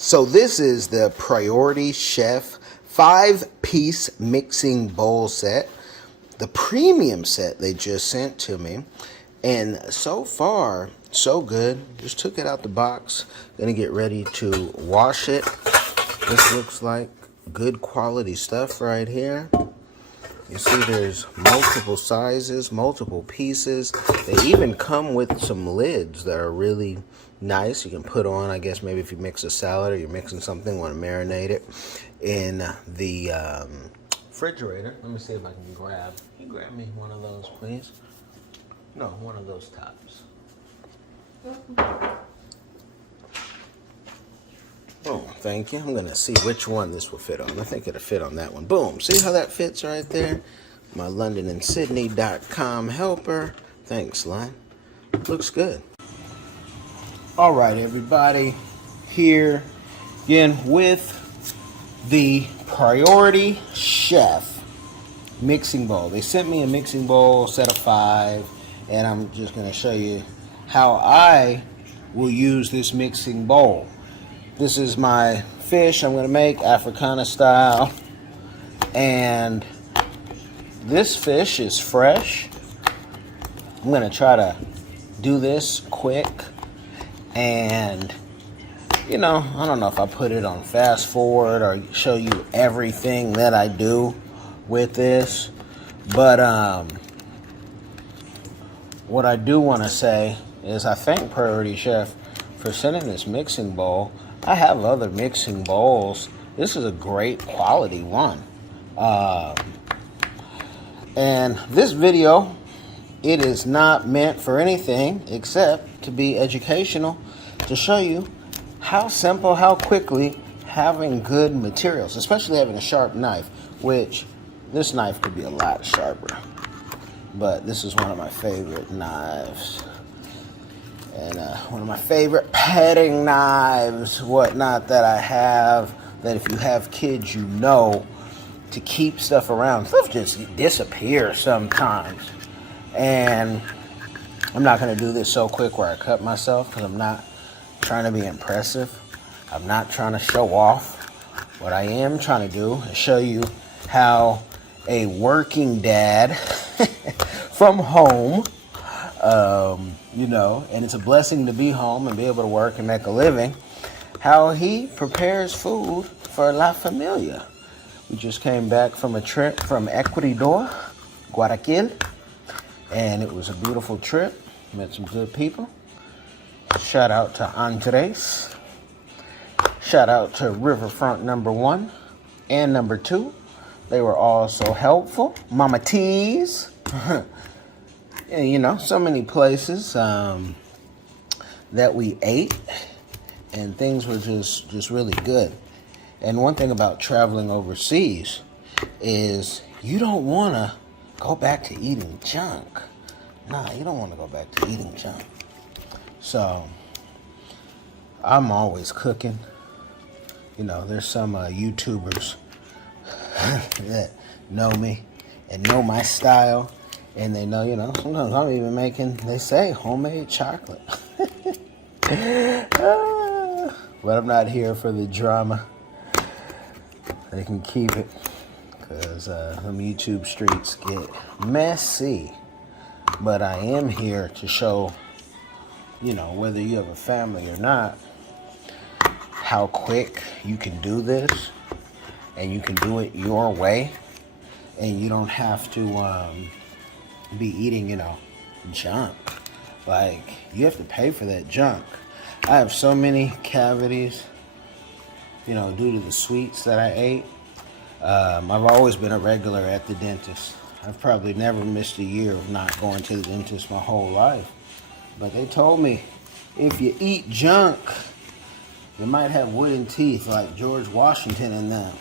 So this is the Priority Chef 5-piece mixing bowl set. The premium set they just sent to me. And so far, so good. Just took it out the box. Gonna get ready to wash it. This looks like good quality stuff right here. You see there's multiple sizes, multiple pieces. They even come with some lids that are really nice. You can put on, I guess, maybe if you mix a salad or you're mixing something, want to marinate it in the refrigerator. Let me see if I can grab. Can you grab me one of those, please? No, one of those tops. Oh, thank you. I'm going to see which one this will fit on. I think it'll fit on that one. Boom. See how that fits right there? My LondonandSydney.com helper. Thanks, Lon. Looks good. All right, everybody. Here again with the Priority Chef mixing bowl. They sent me a mixing bowl set of 5, and I'm just going to show you how I will use this mixing bowl. This is my fish I'm going to make Africana style, and this fish is fresh. I'm going to try to do this quick, and you know, I don't know if I put it on fast forward or show you everything that I do with this, but what I do want to say is I thank Priority Chef for sending this mixing bowl. I have other mixing bowls. This is a great quality one. And this video, it is not meant for anything except to be educational, to show you how simple, how quickly having good materials, especially having a sharp knife, which this knife could be a lot sharper. But this is one of my favorite knives. And one of my favorite petting knives, whatnot, that I have, that if you have kids, you know, to keep stuff around. Stuff just disappears sometimes. And I'm not going to do this so quick where I cut myself, because I'm not trying to be impressive. I'm not trying to show off. What I am trying to do is show you how a working dad from home, you know, and it's a blessing to be home and be able to work and make a living, how he prepares food for La Familia. We just came back from a trip from Ecuador, Guayaquil, and it was a beautiful trip. Met some good people. Shout out to Andres. Shout out to Riverfront number 1 and number 2. They were all so helpful. Mama T's. And, you know, so many places that we ate, and things were just really good. And one thing about traveling overseas is you don't want to go back to eating junk. Nah, you don't want to go back to eating junk. So I'm always cooking. You know, there's some YouTubers that know me and know my style. And they know, you know, sometimes I'm even making, they say, homemade chocolate. But I'm not here for the drama. They can keep it, because them YouTube streets get messy. But I am here to show, you know, whether you have a family or not, how quick you can do this. And you can do it your way. And you don't have to be eating, you know, junk. Like, you have to pay for that junk. I have so many cavities, you know, due to the sweets that I ate. I've always been a regular at the dentist. I've probably never missed a year of not going to the dentist my whole life. But they told me, if you eat junk, you might have wooden teeth like George Washington and them.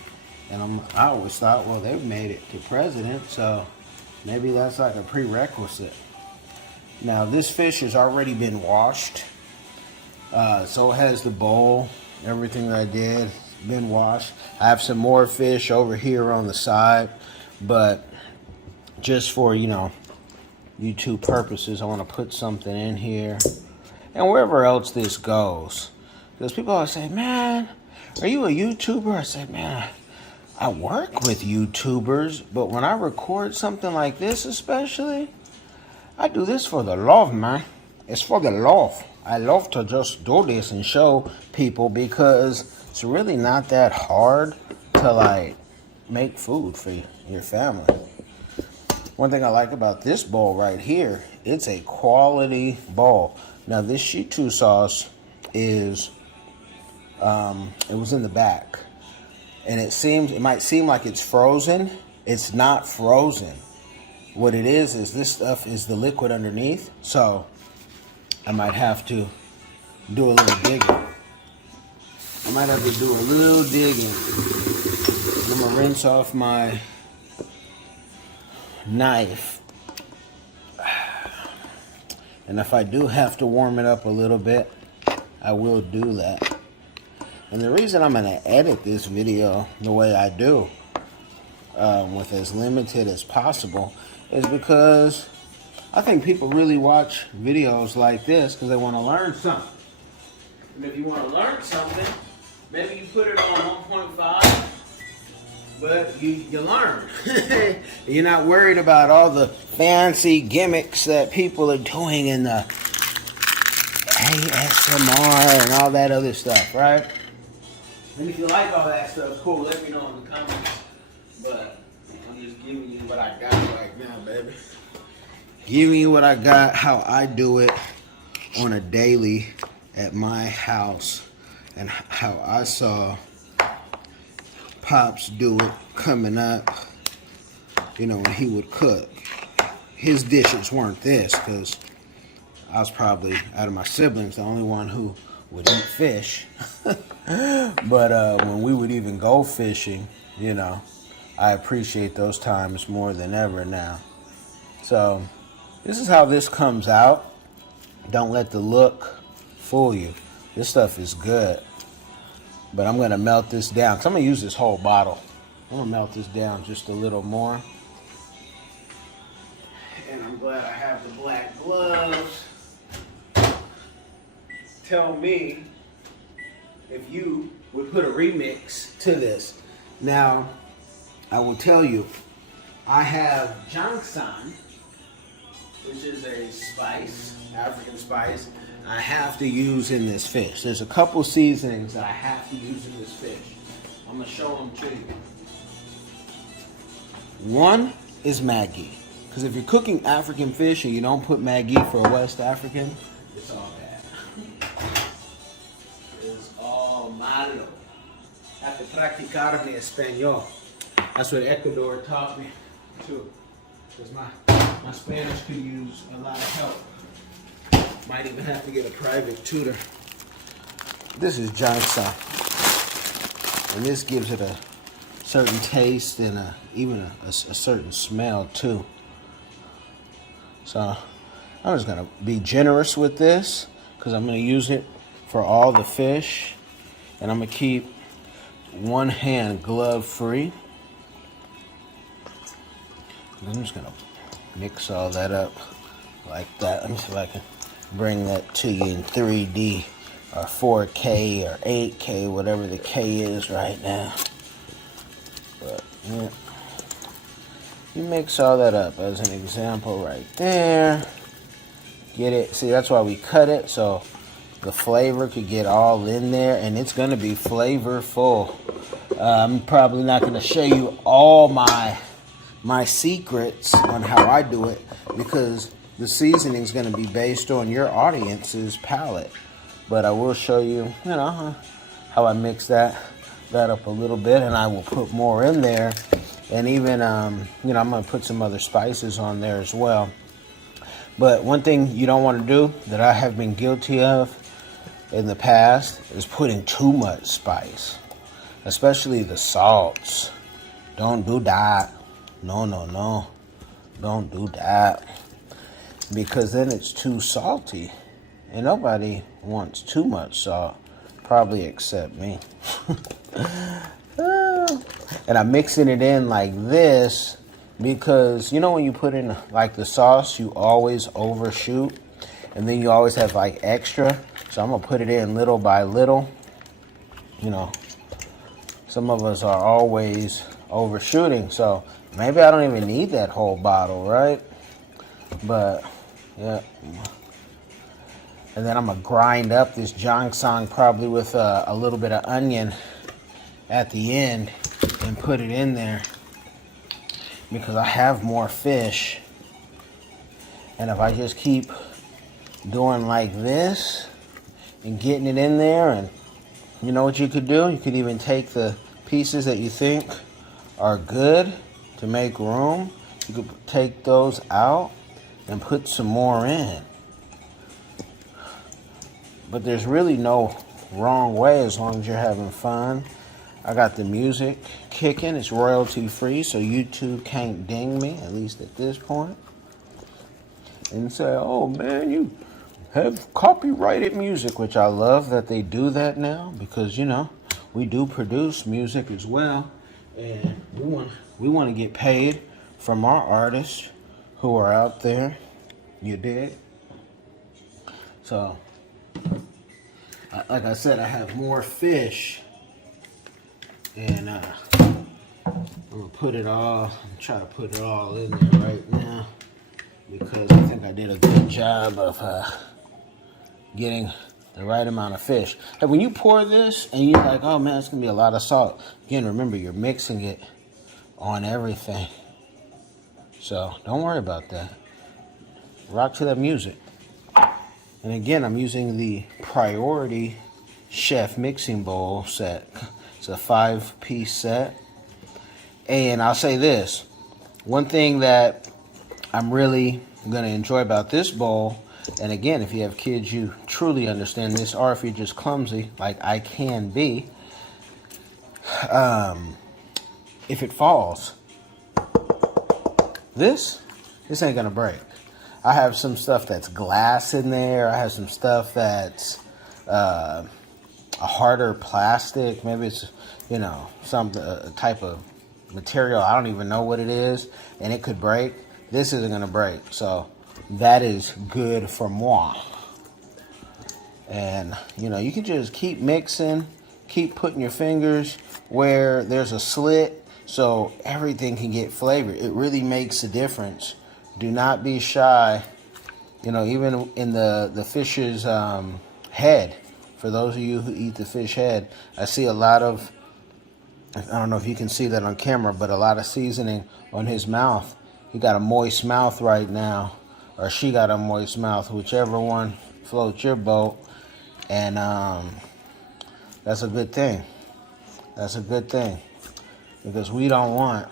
And I always thought, well, they've made it to president, so maybe that's like a prerequisite. Now, this fish has already been washed. So it has the bowl, everything that I did, been washed. I have some more fish over here on the side, but just for, you know, YouTube purposes, I want to put something in here. And wherever else this goes. Because people always say, man, are you a YouTuber? I said, man, I work with YouTubers, but when I record something like this especially, I do this for the love, man. It's for the love. I love to just do this and show people because it's really not that hard to like make food for your family. One thing I like about this bowl right here, it's a quality bowl. Now this shiitake sauce is, it was in the back. And it might seem like it's frozen. It's not frozen. What it is this stuff is the liquid underneath. So I might have to do a little digging. I'm gonna rinse off my knife. And if I do have to warm it up a little bit, I will do that. And the reason I'm gonna edit this video the way I do, with as limited as possible, is because I think people really watch videos like this because they want to learn something. And if you want to learn something, maybe you put it on 1.5, but you learn. You're not worried about all the fancy gimmicks that people are doing in the ASMR and all that other stuff, right? And if you like all that stuff, cool, let me know in the comments. But I'm just giving you what I got right now, baby. Giving you what I got, how I do it on a daily at my house, and how I saw Pops do it coming up, you know, when he would cook. His dishes weren't this, because I was probably, out of my siblings, the only one who would eat fish. But when we would even go fishing, you know, I appreciate those times more than ever now. So this is how this comes out. Don't let the look fool you. This stuff is good. But I'm going to melt this down, because I'm going to use this whole bottle. I'm going to melt this down just a little more. And I'm glad I have the black gloves. Tell me if you would put a remix to this. Now, I will tell you, I have jangsan, which is a spice, African spice, I have to use in this fish. There's a couple seasonings that I have to use in this fish. I'm going to show them to you. One is Maggi. Because if you're cooking African fish and you don't put Maggi for a West African, it's all bad. It's all malo. Have to practicar mi español. That's what Ecuador taught me too. Because my Spanish could use a lot of help. Might even have to get a private tutor. This is jangsan. And this gives it a certain taste and even a certain smell too. So I'm just going to be generous with this because I'm going to use it for all the fish. And I'm going to keep one hand glove free. I'm just going to mix all that up like that. Let me see if I can bring that to you in 3D or 4K or 8K, whatever the K is right now. But yeah, you mix all that up as an example right there. Get it? See, that's why we cut it, so the flavor could get all in there, and it's going to be flavorful. I'm probably not going to show you all my secrets on how I do it because the seasoning is going to be based on your audience's palate. But I will show you, you know, how I mix that up a little bit, and I will put more in there. And even, you know, I'm going to put some other spices on there as well. But one thing you don't want to do that I have been guilty of in the past is putting too much spice, especially the salts. Don't do that. No. Don't do that. Because then it's too salty. And nobody wants too much salt, probably except me. And I'm mixing it in like this because, you know, when you put in like the sauce, you always overshoot. And then you always have like extra. So I'm going to put it in little by little. You know, some of us are always overshooting. So maybe I don't even need that whole bottle, right? But yeah. And then I'm gonna grind up this ginseng probably with a little bit of onion at the end and put it in there because I have more fish. And if I just keep doing like this and getting it in there, and you know what you could do? You could even take the pieces that you think are good to make room. You could take those out and put some more in. But there's really no wrong way as long as you're having fun. I got the music kicking. It's royalty free, so YouTube can't ding me, at least at this point, and say, oh man, you have copyrighted music, which I love that they do that now, because, you know, we do produce music as well, and we want to get paid from our artists who are out there. You dig? So, like I said, I have more fish, and I'm gonna put it all, try to put it all in there right now, because I think I did a good job of getting the right amount of fish. And when you pour this and you're like, oh man, it's gonna be a lot of salt, again, remember, you're mixing it on everything, so don't worry about that. Rock to that music. And again, I'm using the Priority Chef mixing bowl set. It's a 5-piece set. And I'll say this, one thing that I'm really gonna enjoy about this bowl, and again, if you have kids, you truly understand this, or if you're just clumsy, like I can be, if it falls, this ain't gonna break. I have some stuff that's glass in there. I have some stuff that's a harder plastic. Maybe it's, you know, some type of material. I don't even know what it is, and it could break. This isn't gonna break, so that is good for moi. And, you know, you can just keep mixing, keep putting your fingers where there's a slit so everything can get flavored. It really makes a difference. Do not be shy. You know, even in the fish's head, for those of you who eat the fish head, I see a lot of, I don't know if you can see that on camera, but a lot of seasoning on his mouth. He got a moist mouth right now, or she got a moist mouth, whichever one floats your boat. And that's a good thing. That's a good thing, because we don't want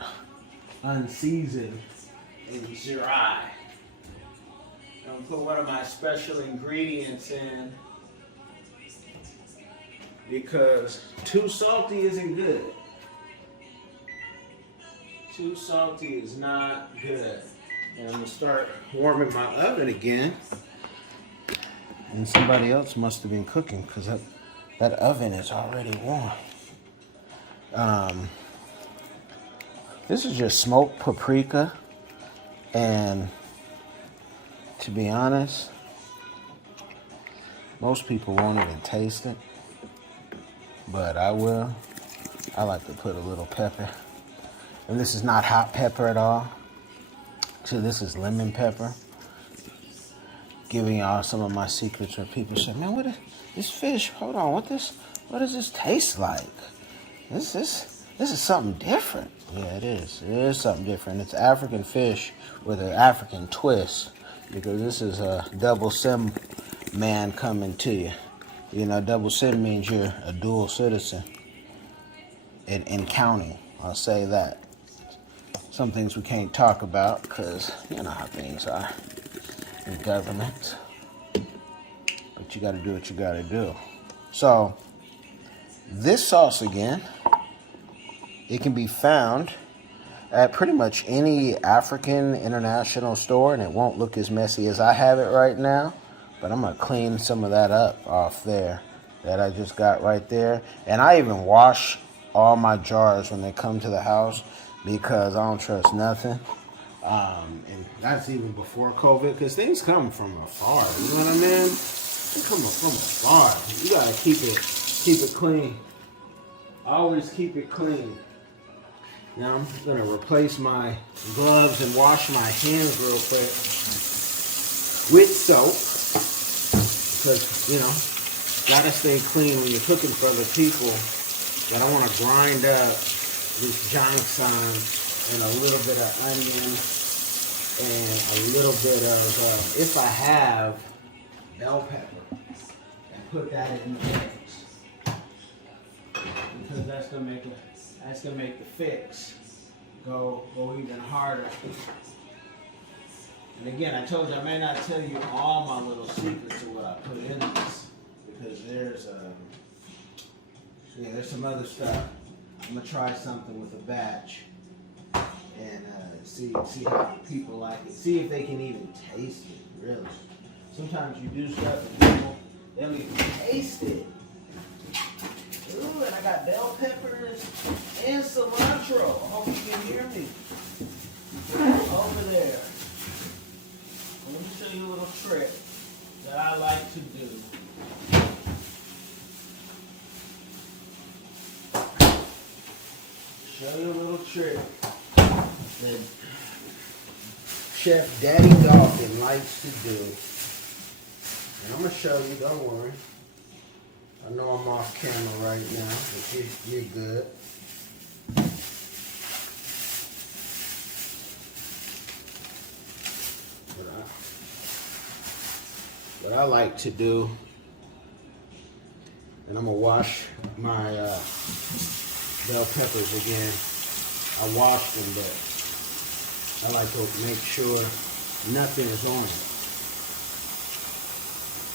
unseasoned and dry. I'm gonna put one of my special ingredients in, because too salty isn't good. Too salty is not good. And I'm gonna start warming my oven again. And somebody else must have been cooking, because that oven is already warm. This is just smoked paprika, and to be honest, most people won't even taste it, but I will. I like to put a little pepper. And this is not hot pepper at all. See, this is lemon pepper. Giving y'all some of my secrets where people say, man, what is this fish? Hold on, what does this taste like? This is something different. Yeah, it is. It is something different. It's African fish with an African twist, because this is a double sim man coming to you. You know, double sim means you're a dual citizen in counting. I'll say that. Some things we can't talk about, because you know how things are in government. But you got to do what you got to do. So this sauce, again, it can be found at pretty much any African international store, and it won't look as messy as I have it right now. But I'm going to clean some of that up off there that I just got right there. And I even wash all my jars when they come to the house, because I don't trust nothing. And that's even before COVID, because things come from afar. You know what I mean? They come from afar. You gotta keep it clean. Always keep it clean. Now I'm gonna replace my gloves and wash my hands real quick with soap, because you know, gotta stay clean when you're cooking for other people. I don't want to grind up this jangsan and a little bit of onion and a little bit of, if I have, bell pepper, and put that in the mix, because that's gonna make the fix go even harder. And again, I told you I may not tell you all my little secrets of what I put in this, because there's some other stuff. I'm gonna try something with a batch and see how people like it. See if they can even taste it. Really, sometimes you do stuff and people they don't even taste it. Ooh, and I got bell peppers and cilantro. I hope you can hear me over there. Let me show you a little trick that I like to do. Show you a little trick that Chef Daddy Dalton likes to do. And I'm going to show you, don't worry. I know I'm off camera right now, but you're good. What I like to do, and I'm going to wash my bell peppers again. I wash them, but I like to make sure nothing is on it.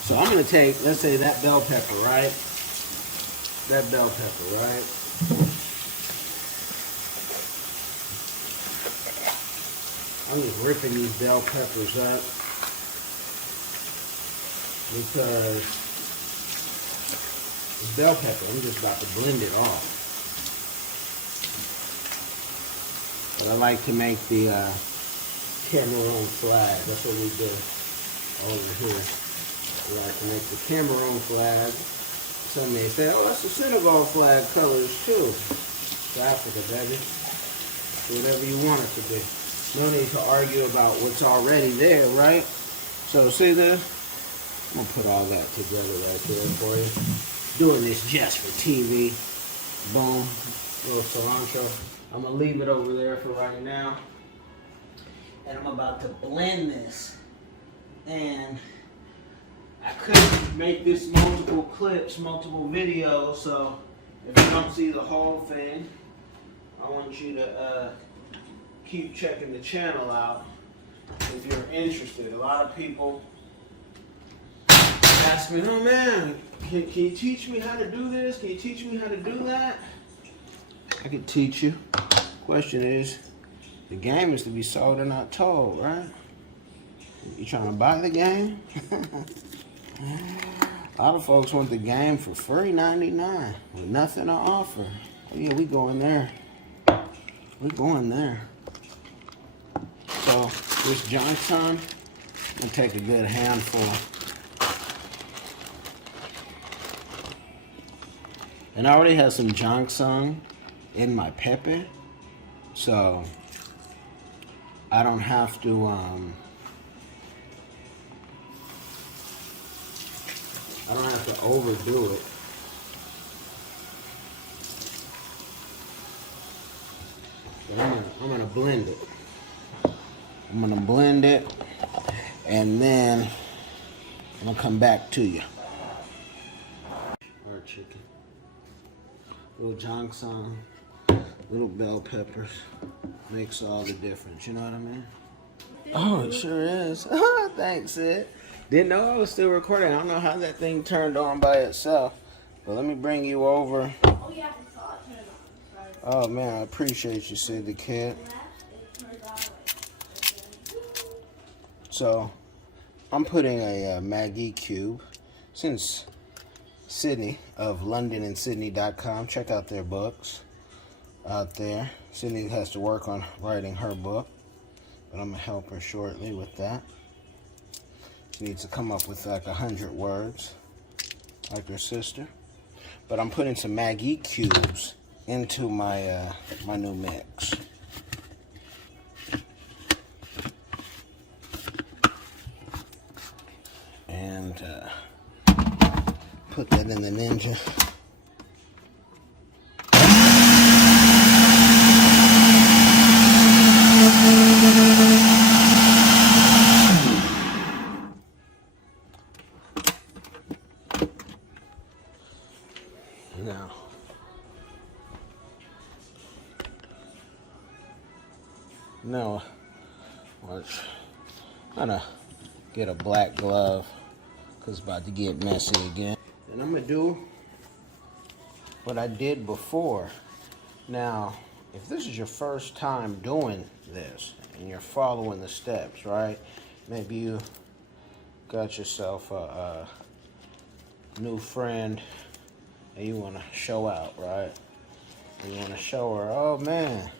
So I'm going to take, let's say that bell pepper, right? That bell pepper, right? I'm just ripping these bell peppers up because it's bell pepper. I'm just about to blend it off. But I like to make the Cameroon flag. That's what we do over here. We like to make the Cameroon flag. Some may say, oh, that's the Senegal flag colors too. It's Africa, baby. Whatever you want it to be. No need to argue about what's already there, right? So see this? I'm going to put all that together right there for you. Doing this just for TV. Boom. Little cilantro. I'm going to leave it over there for right now. And I'm about to blend this. And I could make this multiple clips, multiple videos. So if you don't see the whole thing, I want you to keep checking the channel out if you're interested. A lot of people ask me, oh man, can you teach me how to do this? Can you teach me how to do that? I can teach you. Question is, the game is to be sold or not told, right? You trying to buy the game? A lot of folks want the game for free, $99, with nothing to offer. Oh yeah, we going there. We're going there. So this jangsan, I'm gonna take a good handful. And I already have some jangsan in my pepper, so I don't have to overdo it. But I'm gonna blend it. I'm gonna blend it, and then I'm gonna come back to you. Our chicken, little jangsan, little bell peppers, makes all the difference. You know what I mean? Oh, it sure is. Thanks, Sid. Didn't know I was still recording. I don't know how that thing turned on by itself, but let me bring you over. Oh yeah, I saw it turn on. Oh man, I appreciate you, Sid the Kid. So, I'm putting a Maggi cube. Since Sydney of LondonandSydney.com, check out their books out there. Sydney has to work on writing her book, but I'm gonna help her shortly with that. She needs to come up with like 100 words, like her sister. But I'm putting some Maggi cubes into my my new mix. And put that in the Ninja. Now, watch. I'm gonna get a black glove because it's about to get messy again. And I'm gonna do what I did before. Now, if this is your first time doing this and you're following the steps, right? Maybe you got yourself a new friend and you want to show out, right? And you want to show her, oh man,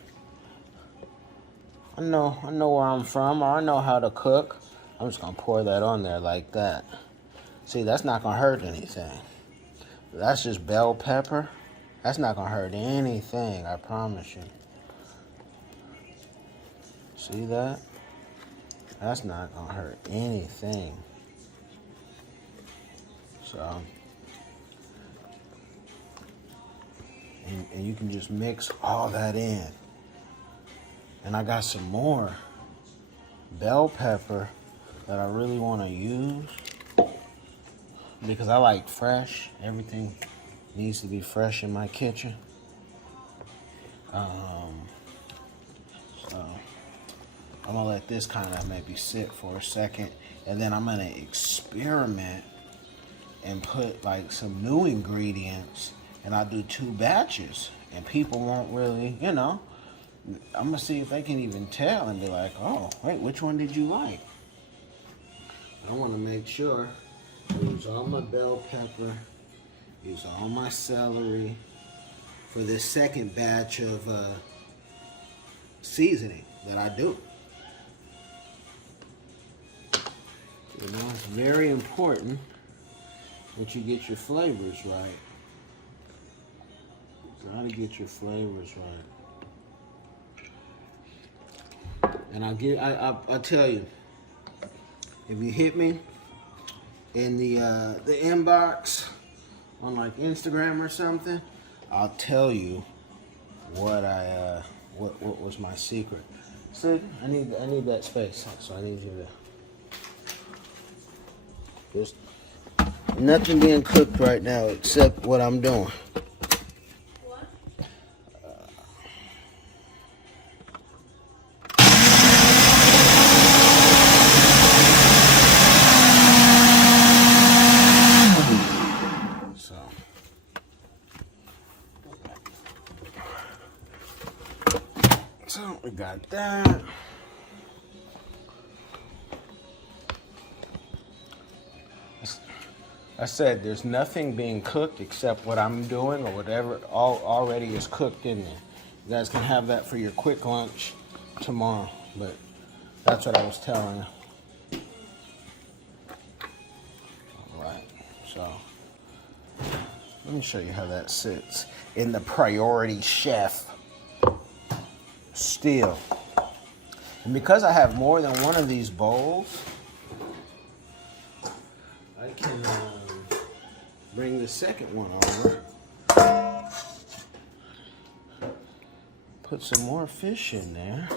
I know where I'm from, or I know how to cook. I'm just gonna pour that on there like that. See, that's not gonna hurt anything. That's just bell pepper. That's not gonna hurt anything, I promise you. See that? That's not gonna hurt anything. So, and you can just mix all that in. And I got some more bell pepper that I really want to use because I like fresh. Everything needs to be fresh in my kitchen. So I'm gonna let this kind of maybe sit for a second, and then I'm gonna experiment and put like some new ingredients, and I'll do 2 batches, and people won't really, you know, I'm gonna see if they can even tell and be like, oh, wait, which one did you like? I wanna make sure I use all my bell pepper, use all my celery for this second batch of seasoning that I do. You know, it's very important that you get your flavors right. You gotta get your flavors right. And I'll tell you, if you hit me in the inbox on like Instagram or something, I'll tell you what what was my secret. See, I need that space, so I need you to just nothing being cooked right now except what I'm doing. So we got that. I said there's nothing being cooked except what I'm doing or whatever already is cooked in there. You guys can have that for your quick lunch tomorrow, but that's what I was telling you. All right, so let me show you how that sits in the Priority Chef still. And because I have more than one of these bowls, I can bring the second one over, put some more fish in there,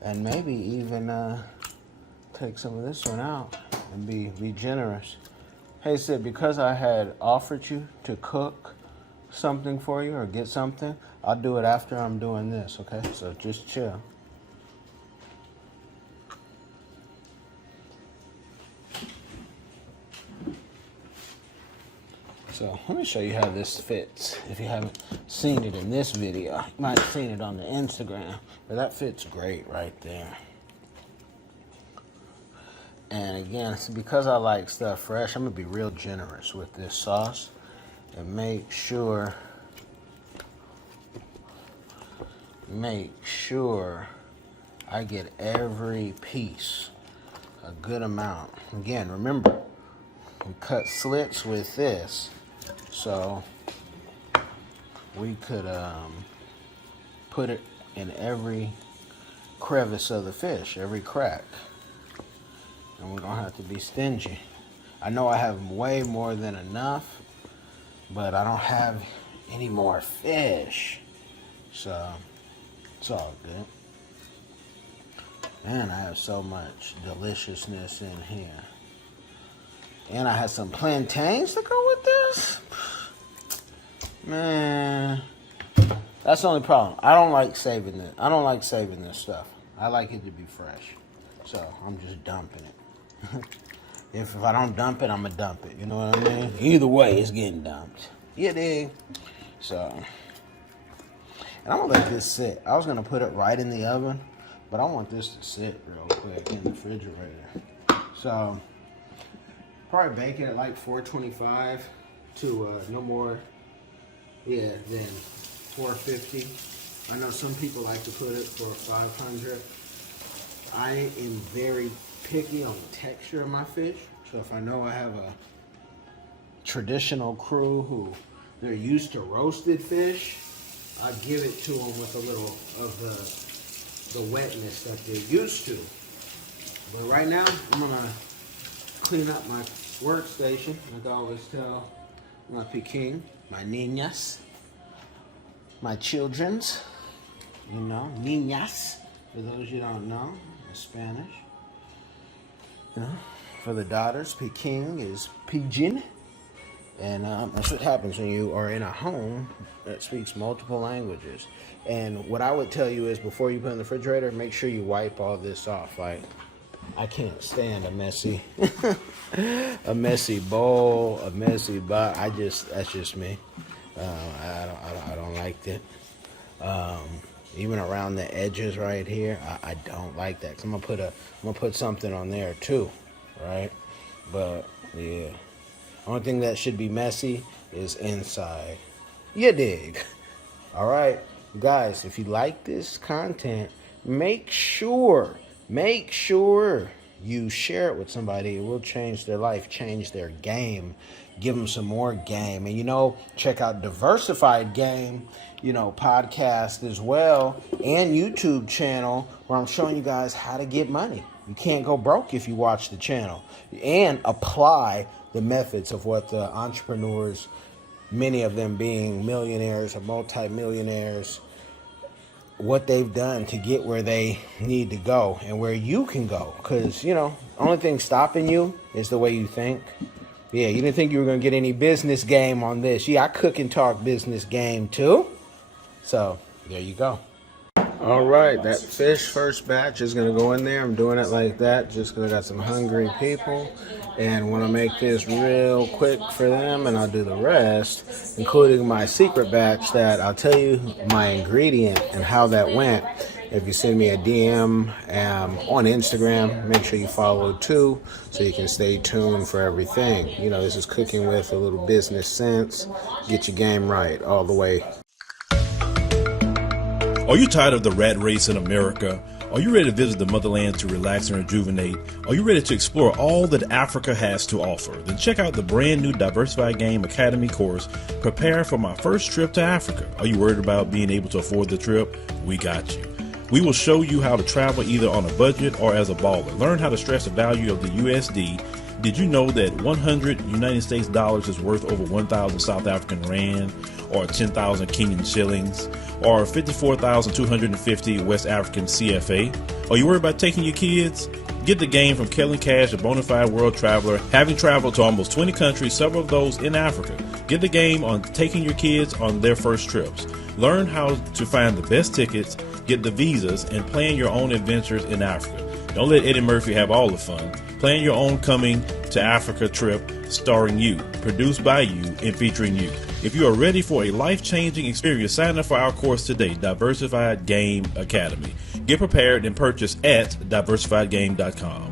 and maybe even take some of this one out and be generous. Hey Sid, because I had offered you to cook something for you or get something, I'll do it after I'm doing this, okay? So just chill. So let me show you how this fits. If you haven't seen it in this video, you might have seen it on the Instagram, but that fits great right there. And again, it's because I like stuff fresh, I'm gonna be real generous with this sauce and make sure I get every piece, a good amount. Again, remember, we cut slits with this, so we could put it in every crevice of the fish, every crack. And we don't have to be stingy. I know I have way more than enough, but I don't have any more fish. So it's all good. Man, I have so much deliciousness in here. And I had some plantains to go with this. Man, that's the only problem. I don't like saving it. I don't like saving this stuff. I like it to be fresh. So I'm just dumping it. If I don't dump it, I'm gonna dump it. You know what I mean? Either way, it's getting dumped. You dig? So, and I'm gonna let this sit. I was gonna put it right in the oven, but I want this to sit real quick in the refrigerator. So, probably bake it at like 425 to no more, than 450. I know some people like to put it for 500. I am very picky on the texture of my fish. So if I know I have a traditional crew who they're used to roasted fish, I give it to them with a little of the wetness that they're used to. But right now, I'm gonna clean up my workstation. Like I always tell my Peking, my niñas, my children's, you know, niñas, for those you don't know, in Spanish. You know, for the daughters, Peking is pigeon. And that's what happens when you are in a home that speaks multiple languages. And what I would tell you is before you put it in the refrigerator, make sure you wipe all this off. Like, I can't stand a messy bowl, a messy box. That's just me. I don't like it. Even around the edges right here, I don't like that. 'Cause I'm gonna put something on there too, right? But yeah, only thing that should be messy is inside. You dig? All right, guys. If you like this content, make sure you share it with somebody. It will change their life, change their game, give them some more game. And, you know, check out Diversified Game, you know, podcast as well, and YouTube channel where I'm showing you guys how to get money. You can't go broke if you watch the channel. And apply the methods of what the entrepreneurs, many of them being millionaires or multimillionaires, what they've done to get where they need to go and where you can go. Because, you know, the only thing stopping you is the way you think. Yeah, you didn't think you were going to get any business game on this. Yeah, I cook and talk business game too. So, there you go. All right, that fish first batch is going to go in there. I'm doing it like that just because I got some hungry people and want to make this real quick for them, and I'll do the rest, including my secret batch that I'll tell you my ingredient and how that went. If you send me a DM on Instagram, make sure you follow too so you can stay tuned for everything. You know, this is cooking with a little business sense. Get your game right all the way. Are you tired of the rat race in America? Are you ready to visit the motherland to relax and rejuvenate? Are you ready to explore all that Africa has to offer? Then check out the brand new Diversified Game Academy course, Prepare for My First Trip to Africa. Are you worried about being able to afford the trip? We got you. We will show you how to travel either on a budget or as a baller. Learn how to stress the value of the USD. Did you know that 100 United States dollars is worth over 1,000 South African rand, or 10,000 Kenyan shillings, or 54,250 West African CFA? Are you worried about taking your kids? Get the game from KELLEN Cash, a bona fide world traveler, having traveled to almost 20 countries, several of those in Africa. Get the game on taking your kids on their first trips. Learn how to find the best tickets, get the visas, and plan your own adventures in Africa. Don't let Eddie Murphy have all the fun. Plan your own coming to Africa trip starring you, produced by you, and featuring you. If you are ready for a life-changing experience, sign up for our course today, Diversified Game Academy. Get prepared and purchase at diversifiedgame.com.